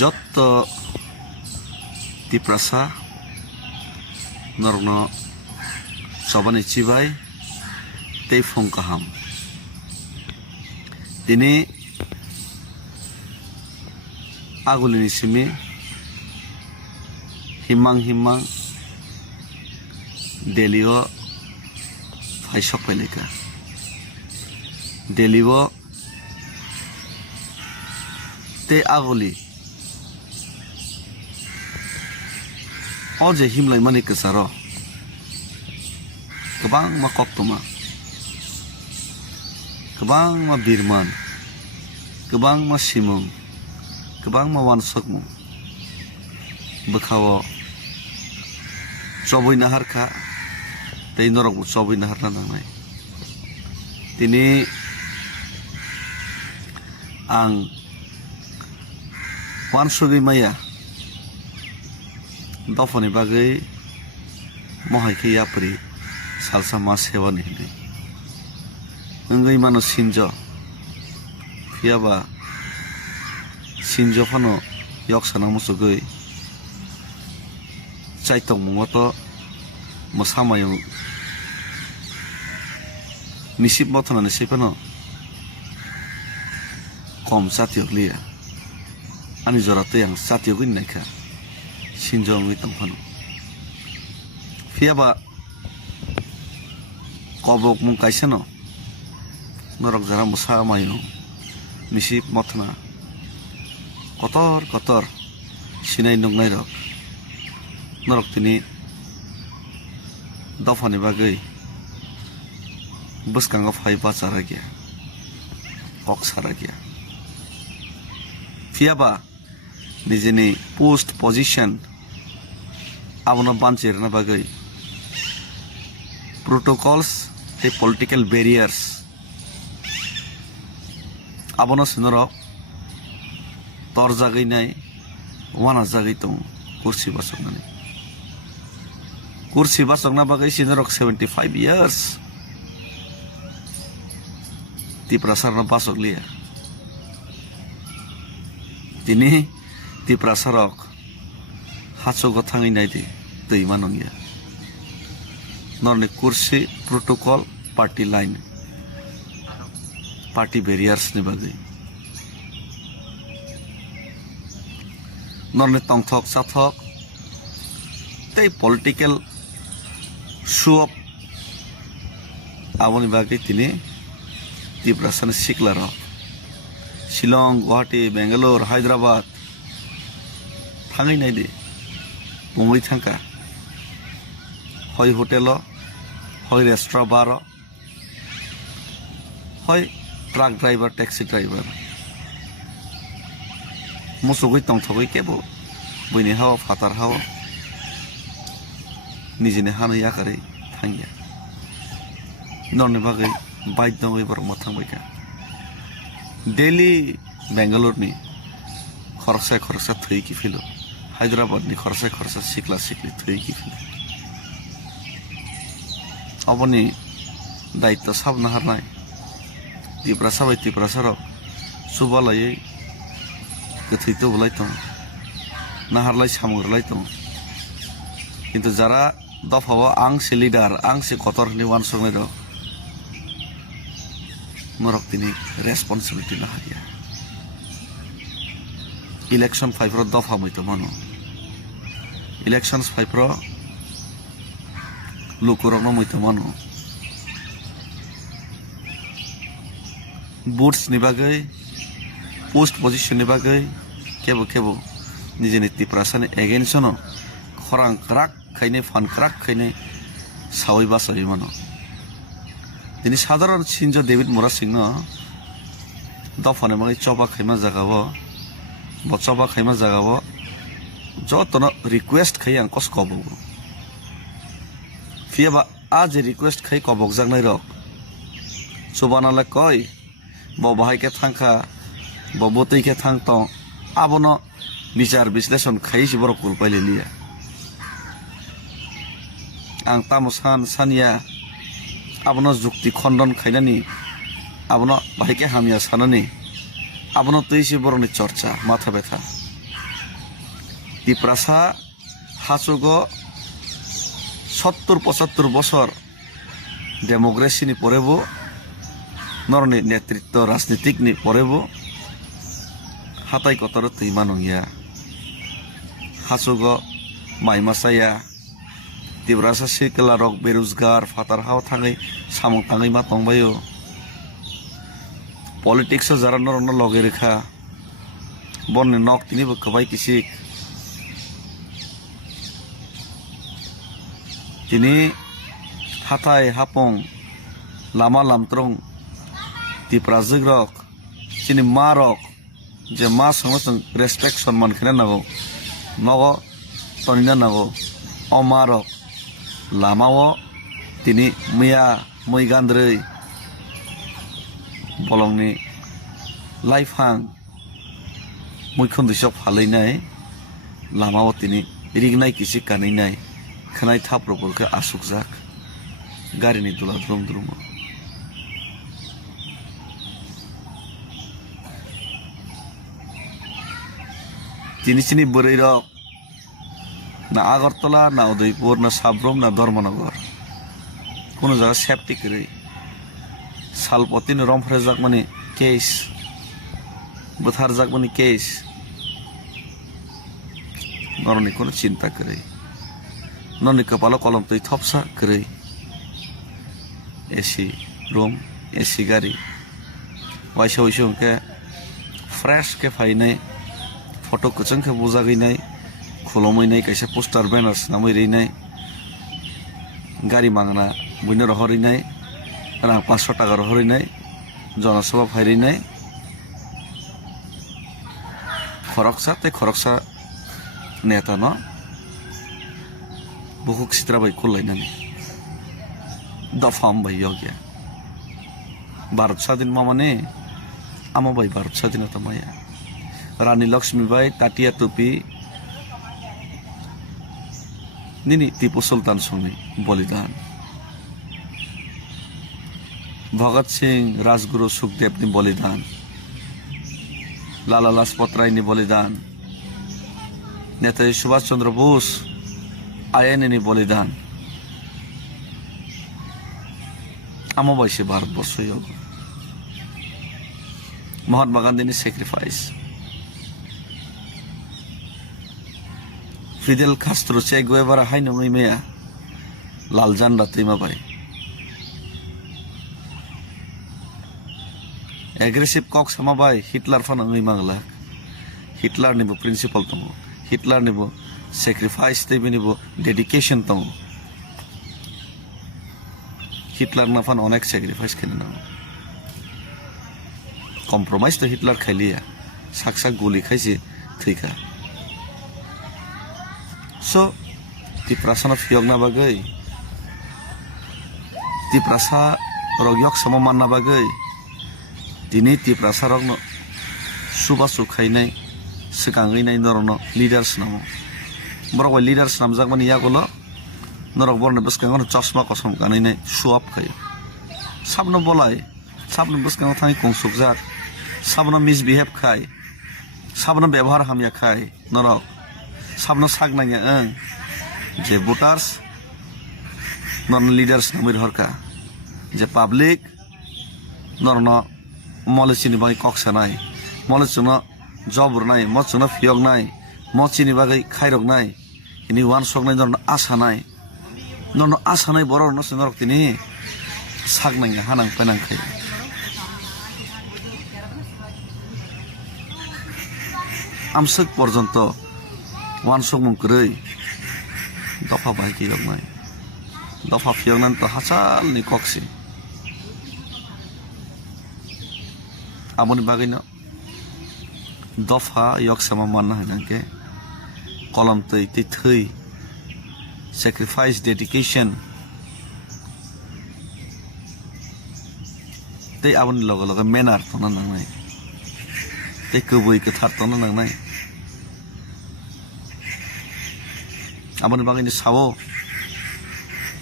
যত tiprasa norno sobani cibai tei phong kaham tini agulini simi himang delio faisok peleka delio te aguli oje himlai mani kesaro kebang ma koktuma kebang ma birman kebang ma simung kebang ma wansokmu bekawo coboy nahar ka tei norok coboy nahar na nangnai tini ang wansogui maya dofani bagai mohai ke yapri salsa mas hewan ini ngai mano sinjo fiaba sinjo fano yoksana musugui caitong mungoto mosamayong nisip motona nisipano kom satiok lia ani jorate yang satiok ini naika sinjong itong pano fiaba kobok mung kaisano norok jara musa mayo misip motna kotor sinai nungnai rok norok tini dofani bagai buskanga faiba chara gya kok sara gya fiaba nijini post position abono banchirna bagai protocols te political barriers abono sinoro tor jagai nai wana jagai tong kursi basokna bagai sinorok 75 years tiprasarna basok lia tini tiprasarok hachogo thangai nai di tei manongya norne kursi protocol party line party barriers ni bagai norne tongthok sathok tei political show up aboni bagai tini tiprasan siklarok Shillong, Guwahati, Bangalore, Hyderabad thangai nai di bungoi thangka hoi hotelo hoi restaurant baro hoi truck driver taxi driver musugoi tongthogoi kebo buini hawa fatar hawa nijini hanoi yakari thangya norni bagai bike dongoi borok thangbaika Delhi Bangalore ni khorsa thui ki filo Hyderabad ni khorsa sikla thui ki filo aboni daitto sab naharnai tiprasarok subalai gethoi to bolai tong naharlai samurlai tong kintu jara dofao ang se leader ang se kotor ni wan songnai rok norok tini responsibility na haria election 5 ro dofa moito mano elections 5 ro lukurok no moito mano boots ni bagai post position ni bagai kebo nijini tiprasani against no khorang krak khaine fan krak khaine sawai basai mano tini সাধারণ sinjo David Mora Singh dofane mali choba khaima jagao bo choba khaima jagao jotono request khai ang kos kobo fiaba aj request khai kobok jangnai rok subana koi bo bahai ke thangkha bo botei ke thangtong abono bichar বিশ্লেষণ khai siboro kulpaile liya ang tamusan sania abono jukti khondon khainani abono bahike hamia sanani আবনো তৈছে বরণের চর্চা মাথা ব্যথা তিপ্রাসা হাসুগ 70-75 বছর ডেমোক্রেসিনি পরেব নরনি নেতৃত্ব রাজনীতিকনি পরেব হাতাই কতর তুই মানুয়া হাসুগ মাইমাসায়া তিব্রাসা সিকলা rock বেরোজগার ফাতার হাও থাঙै সামং থাঙै মা তংবাयो পলিটিক্স যারা নরন লগে রেখা বর্ণে নক তিনি বকবাই কিসিক তিনি হাতাই হাপং লামা লামত্রং তিপ্রাজগ রক তিনি মা রক যে মা সঙ্গে রেসপেক্ট সম্মান খেলে নাগো নগ তনিনা নাগো অ মা রক লামাও তিনি মিয়া মই গান্দ্রৈ বলংনি লাইফাং मैखुन दिशक फालैनाय लामाव तिनि रिगनाय किसि कानैनाय खोनाय थाप्रफोरखौ आसुकजाक गारिनि दुला द्रुम द्रुम जिनिसनि बोरैरक ना आगरतला ना उदयपुर ना साब्रम ना धर्मनगर কোনো জায়গা সেফটি করে সালপতিন রমফরে যাক মানে কেস বুথার যাক মানে কেস নরনি কোনো চিন্তা করে নরনি কপাল কলম তৈ থপসা করে এসি রুম এসি গাড়ি ওয়াইসা ওইসা उनके फ्रेश के फाइनाय फटो कुचंग के बुजा गईनाय खुलमैनाय कैसे पोस्टर बैनर्स नामै रैनाय गाड़ी मांगना बुझनो रहरैनाय रां 500 टाका रहरैनाय जनसभा फायरैनाय खरकसा ते खरकसा नेता न बुहुक सित्रा बाय खुलायनानै दफाम बाय योग्य भारत स्वाधीन माने आमा बाय भारत स्वाधीनता माया रानी लक्ष्मी बाय ताटिया टोपी निनी टीपू सुल्तान संनि बलिदान भगत सिंह राजगुरु सुखदेवनि बलिदान लाला लाजपत रायनि बलिदान नेताजी सुभाष चंद्र बोस आयननि बलिदान आमाबाइसे भारतवर्ष महात्मा गांधीनि सेक्रिफाइस फिडेल कास्ट्रो चे गुएवारा हाय नङै मेया लाल जान्डा तैमाबाय एग्रेसिव कक सामाबाय हिटलार फानङै मांगला हिटलार निबो प्रिन्सिपल दङ हिटलार निबो सेक्रिफाइस तैबनिबो डेडिकेशन दङ हिटलार ना फान अनेक सेक्रिफाइस खेलना कम्प्रोमाइज तो हिटलार खाइलिया साकसा गुली खाइसे थैखा सो तिप्रासा फियगना बागै तिप्रासा रगियक सममानना बागै दिनै तिप्रासा रगनो सुबासु खाइनाय सिगाङैनाय नरनो लिडार्स नामो बरगय लिडार्स नामजाक माने यागोल नरक बरनो बसकाङनो चश्मा कसम गानैनाय सुअप खायो साबनो बलाय साबनो बसकाङ थाङै कुंसुकजाक साबनो मिसबिहेव खाय साबनो व्यवहार हामिया खाय नरक साबनो सागनाया जे वोटार्स नन लिडार्स नामै हरका जे पाब्लिक नरनो मलेचिनि बागै कक्सानाय मलेचुनो जबरनाय मचुनो फियगनाय मचिनि बागै खायरगनाय इनि वान सकनाय नरनो आसानाय बर नस नरक तिनि सागनाया हानां पैनांखाय आमसक पर्यन्त वान सक मुंकरै दफा बाहायखि यगनाय दफा फियगनान तो हासालनि कक्सि आमनि बागैनो दफा यक्समा मानना हानांके कलम तै थै सेक्रिफाइस डेडिकेशन तै आबनि लगे लगे मेनार तना नांनाय तै कबै कथार तना नांनाय आबनि बागैनो सावो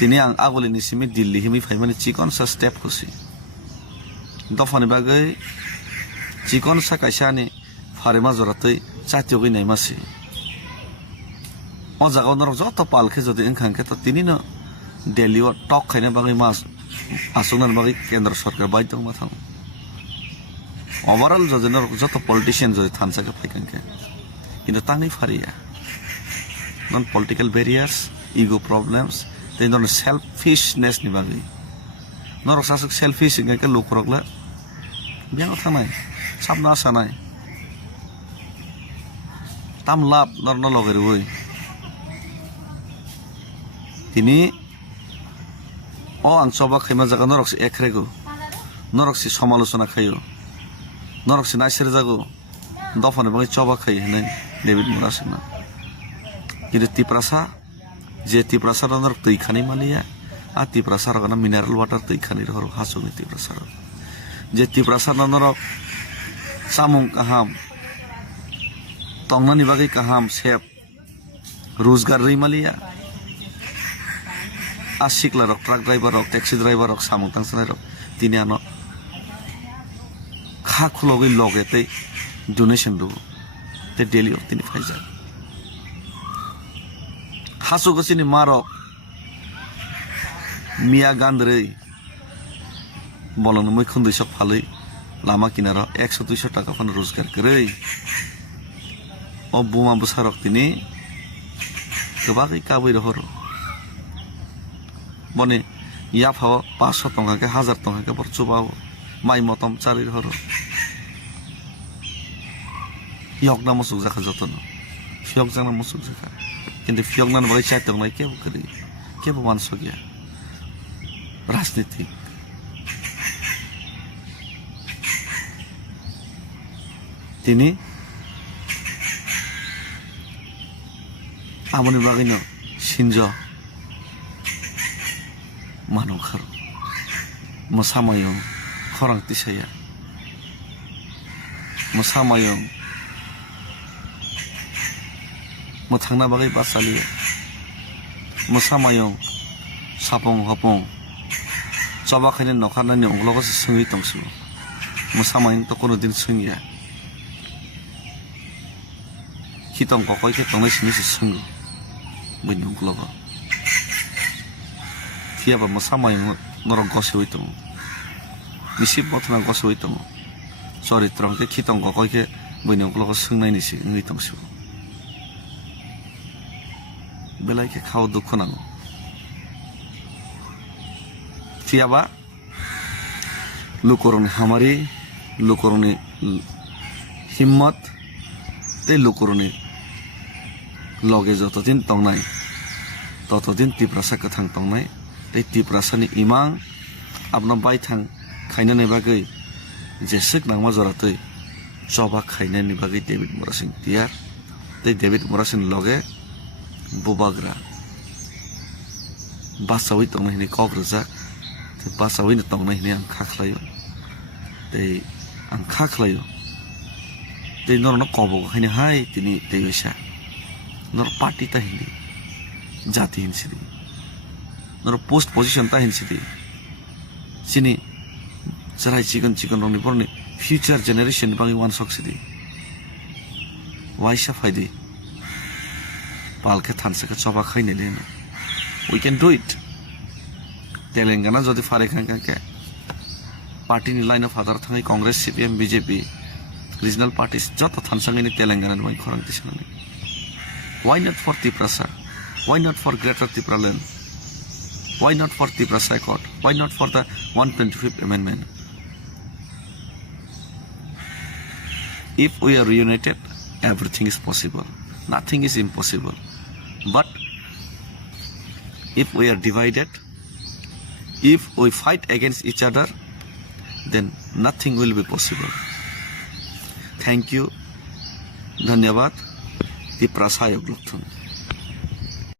दिनै आं आगोलनि सिमि दिल्ली हिमि फाइमानि चिकन सा स्टेप खुसि दफानि बागै চিকন সা কাইসানি ফারেমা জরাতৈ চাতিও গই নাইমাসি ও জায়গা নরক যত পালকে যদি ওখানকে তো তিনি না দিল্লিও টক খাইনে বাকি মাস আসুনার বাকি কেন্দ্র সরকার বাধ্য মাথাম ওভারঅল যদি নরক যত পলিটিশিয়ান যদি থানসাকে ফাইকানকে কিন্তু তাঙ্গি ফারিয়া non political barriers ego problems এই ধরনের সেলফিশনেস নি বাকি নরক সাসক সেলফিশ ইংকে লোক রকলে বিয়াং থানায় সামনা আসা নাই তাম লাভ নর লগের বই তিনি ও আনসবা খাইমা জায়গা নরকসি একরেগো নরকসি সমালোচনা খাইও নরকসি নাইসের যাগো দফানে বাকি চবা খাই হেনে ডেভিড মুরাসিনা কিন্তু তিপ্রাসা যে তিপ্রাসা নরক তৈখানি মালিয়া আর তিপ্রাসা রগনা মিনারেল ওয়াটার তৈখানি রহর হাসুনি তিপ্রাসা যে তিপ্রাসা নরক সামুং কাহাম তংনানি বাকি কাহাম সেপ रोजगार रैमालिया आसिकला रक ट्राक ड्राइवर रक टैक्सी ड्राइवर रक सामु तांसनाय रक तिनि आनो खा खुलगै लगेतै डोनेशन दु ते डेली अफ तिनि फाइजा हासु गसिनि मारो मिया गान्द्रै बलन मैखुन दैसक फालै लामा किनारा 100-200 टाका फन रोजगार करै ओ बुमा बुसारक तिनि गोबाङै काबै रहर बने या फाव 500 टका के 1000 टका के परचुबाव माइ मतम चारि रहर यक नाम सुख जाखा जतन फियक जाना मुसुख जाखा किन्तु फियक नान बगै चाइ तंगनाय के करि के मानस गया राजनीति तिनी आमनि बागैनो सिनज मानवखर मोसामायं खरां तिसाया मोसामायं मोथांना बागै बासालिया मोसामायं सापं हपं चबाखायनो नखारनायनि अंगलगसो सोङै दंसो मोसामायं तो कोनो दिन सोङिया खितं ककयखे तंनाय सिनिसो सोङो बैनि अंगलग थियाबा मोसामायं नरक गसेवै दं निसिब बथना गसेवै दं चरित्रंके खितं ककयखे बैनि अंगलग सोंनायनिसो ओङै दंसो बेलायखे खाव दुख नांगौ थियाबा लुकरनि हामारि लुकरनि हिम्मत ते लुकरनि लगे जतदिन तंनाय ततदिन तिप्रासा कथां तंनाय ते तिप्रासानि इमां आपना बायथां खायनानै बागै जेसेक नांमा जरातै चबा खायनायनि बागै डेभिड मुरासिं तियार ते डेभिड मुरासिं लगे बुबाग्रा बासावै तंनायनि कग्रजा ते बासावैनो तंनायनि आं खाख्लायो ते आं खाख्लायो ते नरनो कबो खायनो हाय तिनि तेयसा नर पार्टी ताहिनि जाति हिनसिदि नर पोस्ट पोजिशन ताहिनसिदि सिनि जराय चिकन रंनि परनि फ्यूचर जेनेरेशन बागै वान सक्सिदि वाइसा फायदि पालके थानसके चबा खायनो लेनो we can do it Telangana जदि फारेखांके पार्टीनि लाइन अफ आदार थाङै Congress CPM BJP regional parties जत थानसाङैनि तेलेंगाना बागै खरां दिसनानै why not for Tiprasa? Why not for Greater Tipraland? Why not for Tiprasa Accord? Why not for the 125th Amendment? If we are reunited, everything is possible. Nothing is impossible. But if we are divided, if we fight against each other, then nothing will be possible. Thank you. Dhanyavad. Tiprasa Yoglukthun.